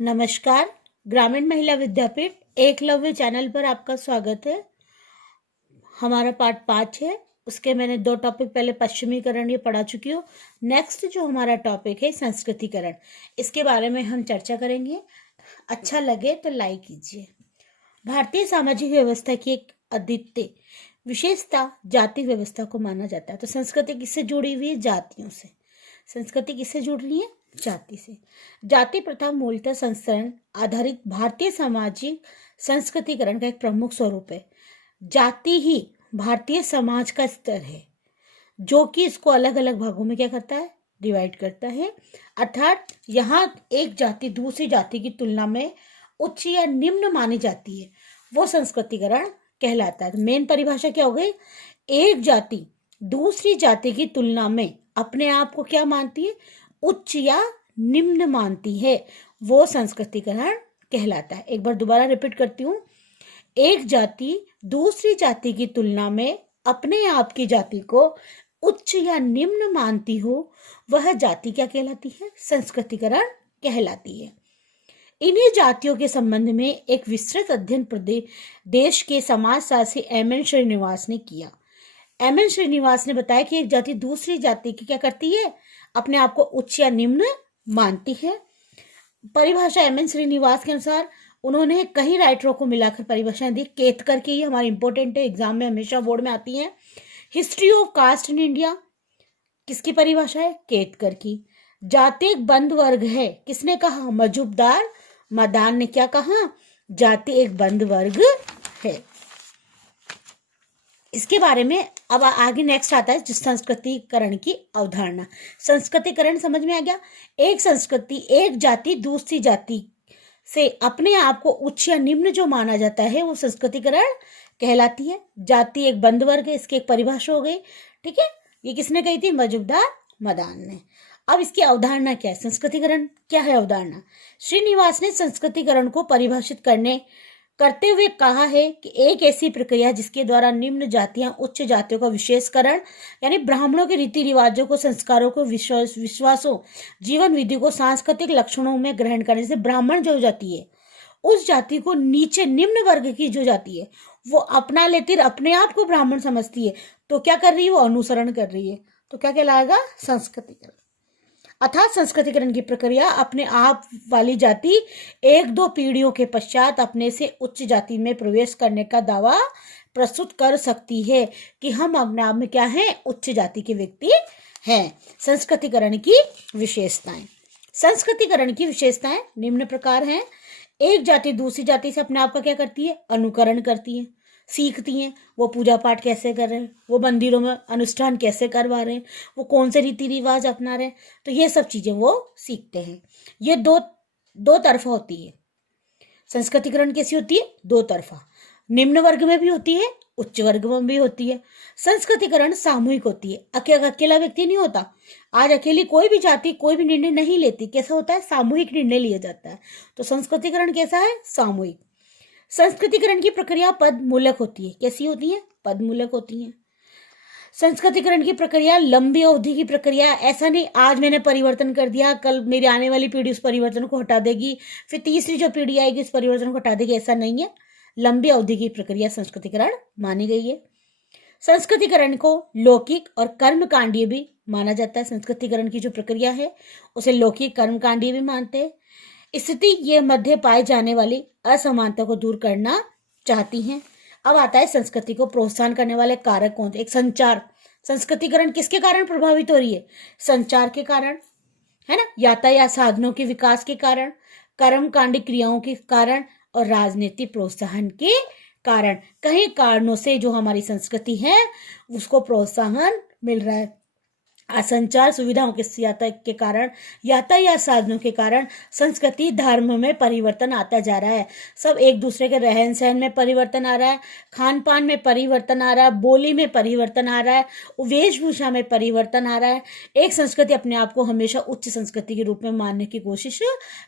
नमस्कार। ग्रामीण महिला विद्यापीठ एकलव्य चैनल पर आपका स्वागत है। हमारा पार्ट 5 है। उसके मैंने 2 टॉपिक पहले पश्चिमीकरण ये पढ़ा चुकी हूँ। नेक्स्ट जो हमारा टॉपिक है संस्कृतिकरण, इसके बारे में हम चर्चा करेंगे। अच्छा लगे तो लाइक कीजिए। भारतीय सामाजिक व्यवस्था की एक अद्वितीय विशेषता जाति व्यवस्था को माना जाता है। तो संस्कृति किससे जुड़ी हुई है? जातियों से। संस्कृति किससे जुड़ रही है? जाति से। जाति प्रथा मूलतः संस्करण आधारित भारतीय सामाजिक संस्कृतिकरण का एक प्रमुख स्वरूप है। जाति ही भारतीय समाज का स्तर है, जो कि इसको अलग अलग भागों में क्या करता है? डिवाइड करता है। अर्थात यहाँ एक जाति दूसरी जाति की तुलना में उच्च या निम्न मानी जाती है, वो संस्कृतिकरण कहलाता है। तो मेन परिभाषा क्या हो गई? एक जाति दूसरी जाति की तुलना में अपने आप को क्या मानती है? उच्च या निम्न मानती है, वो संस्कृतिकरण कहलाता है। एक बार दोबारा रिपीट करती हूँ। एक जाति दूसरी जाति की तुलना में अपने आप की जाति को उच्च या निम्न मानती हो, वह जाति क्या कहलाती है? संस्कृतिकरण कहलाती है। इन्हीं जातियों के संबंध में एक विस्तृत अध्ययन देश के समाजशास्त्री एम.एन. श्रीनिवास ने किया। एम.एन. श्रीनिवास ने बताया कि एक जाति दूसरी जाति की क्या करती है? अपने आप को उच्च या निम्न मानती है। परिभाषा एम.एन. श्रीनिवास के अनुसार उन्होंने कई राइटरों को मिलाकर परिभाषाएं दी। केतकर की हमारी इंपॉर्टेंट है, एग्जाम में हमेशा बोर्ड में आती है। History of caste in India किसकी परिभाषा है? केतकर की। जाति एक बंद वर्ग है, किसने कहा? मजूमदार मदान ने क्या कहा? जाति एक बंद वर्ग है। इसके बारे में अब आगे नेक्स्ट आता है संस्कृतिकरण की अवधारणा। संस्कृतिकरण समझ में आ गया? एक संस्कृति एक जाति दूसरी जाति से अपने आप को उच्च या निम्न जो माना जाता है, वो संस्कृतिकरण कहलाती है। जाति एक बंद वर्ग है, इसकी एक परिभाषा हो गई। ठीक है, ये किसने कही थी? मजूमदार मदान ने। अब इसकी अवधारणा क्या है? संस्कृतिकरण क्या है अवधारणा? श्रीनिवास ने संस्कृतिकरण को परिभाषित करते हुए कहा है कि एक ऐसी प्रक्रिया जिसके द्वारा निम्न जातियां उच्च जातियों का विशेषकरण, यानी ब्राह्मणों के रीति रिवाजों को, संस्कारों को, विश्वासों, जीवन विधि को सांस्कृतिक लक्षणों में ग्रहण करने से ब्राह्मण जो जाति है, उस जाति को नीचे निम्न वर्ग की जो जाति है वो अपना लेती, अपने आप को ब्राह्मण समझती है, तो क्या कर रही है? वो अनुसरण कर रही है। तो क्या कहलाएगा? संस्कृतिकरण। अर्थात संस्कृतिकरण की प्रक्रिया अपने आप वाली जाति 1-2 पीढ़ियों के पश्चात अपने से उच्च जाति में प्रवेश करने का दावा प्रस्तुत कर सकती है कि हम अपने आप में क्या हैं? उच्च जाति के व्यक्ति हैं। संस्कृतिकरण की विशेषताएं। संस्कृतिकरण की विशेषताएं निम्न प्रकार हैं। एक जाति दूसरी जाति से अपने आप का क्या करती है? अनुकरण करती है, सीखती हैं। वो पूजा पाठ कैसे कर रहे हैं, वो मंदिरों में अनुष्ठान कैसे करवा रहे हैं, वो कौन से रीति रिवाज अपना रहे हैं, तो ये सब चीजें वो सीखते हैं। ये दो तरफा होती है। संस्कृतिकरण कैसी होती है? 2 तरफा। निम्न वर्ग में भी होती है, उच्च वर्ग में भी होती है। संस्कृतिकरण सामूहिक होती है, अकेला व्यक्ति नहीं होता। आज अकेली कोई भी जाति कोई भी निर्णय नहीं लेती। कैसा होता है? सामूहिक निर्णय लिया जाता है। तो संस्कृतिकरण कैसा है? सामूहिक। संस्कृतिकरण की प्रक्रिया पद मूलक होती है। कैसी होती है? पद मूलक होती है। संस्कृतिकरण की प्रक्रिया लंबी अवधि की प्रक्रिया। ऐसा नहीं आज मैंने परिवर्तन कर दिया, कल मेरी आने वाली पीढ़ी उस परिवर्तन को हटा देगी, फिर तीसरी जो पीढ़ी आएगी उस परिवर्तन को हटा देगी, ऐसा नहीं है। लंबी अवधि की प्रक्रिया संस्कृतिकरण मानी गई है। संस्कृतिकरण को लौकिक और कर्मकांडीय भी माना जाता है। संस्कृतिकरण की जो प्रक्रिया है उसे लौकिक कर्मकांडीय भी मानते हैं। स्थिति ये मध्य पाए जाने वाली असमानता को दूर करना चाहती हैं। अब आता है संस्कृति को प्रोत्साहन करने वाले कारक कौन थे? एक संचार। संस्कृतिकरण किसके कारण प्रभावित हो रही है? संचार के कारण, है ना। यातायात साधनों के विकास के कारण, कर्मकांडी क्रियाओं के कारण और राजनीतिक प्रोत्साहन के कारण। कई कारणों से जो हमारी संस्कृति है उसको प्रोत्साहन मिल रहा है। संचार सुविधाओं के कारण, यातायात साधनों के कारण संस्कृति धर्म में परिवर्तन आता जा रहा है। सब एक दूसरे के रहन सहन में परिवर्तन आ रहा है, खान पान में परिवर्तन आ रहा है, बोली में परिवर्तन आ रहा है, वेशभूषा में परिवर्तन आ रहा है। एक संस्कृति अपने आप को हमेशा उच्च संस्कृति के रूप में मानने की कोशिश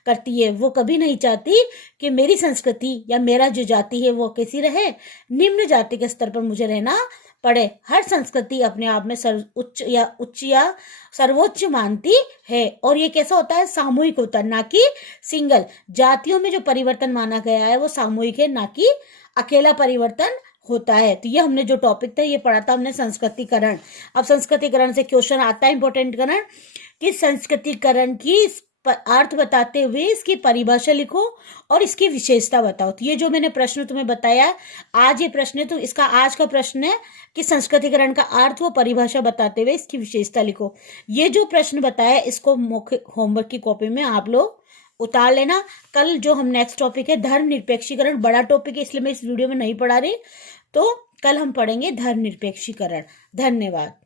करती है। वो कभी नहीं चाहती कि मेरी संस्कृति या मेरा जो जाति है वो कैसी रहे, निम्न जाति के स्तर पर मुझे रहना पढ़े। हर संस्कृति अपने आप में उच्च या सर्वोच्च मानती है, और ये कैसा होता है, सामूहिक होता है, ना कि सिंगल। जातियों में जो परिवर्तन माना गया है वो सामूहिक है, ना कि अकेला परिवर्तन होता है। तो ये हमने जो टॉपिक था ये पढ़ा था हमने संस्कृतिकरण। अब संस्कृतिकरण से क्वेश्चन आता है इंपॉर्टेंट करण कि संस्कृतिकरण की अर्थ बताते हुए इसकी परिभाषा लिखो और इसकी विशेषता बताओ। तो ये जो मैंने प्रश्न तुम्हें बताया आज, ये प्रश्न है, तो इसका आज का प्रश्न है कि संस्कृतिकरण का अर्थ व परिभाषा बताते हुए इसकी विशेषता लिखो। ये जो प्रश्न बताया इसको मुख्य होमवर्क की कॉपी में आप लोग उतार लेना। कल जो हम नेक्स्ट टॉपिक है धर्मनिरपेक्षीकरण, बड़ा टॉपिक है इसलिए मैं इस वीडियो में नहीं पढ़ा रही, तो कल हम पढ़ेंगे धर्मनिरपेक्षीकरण। धन्यवाद।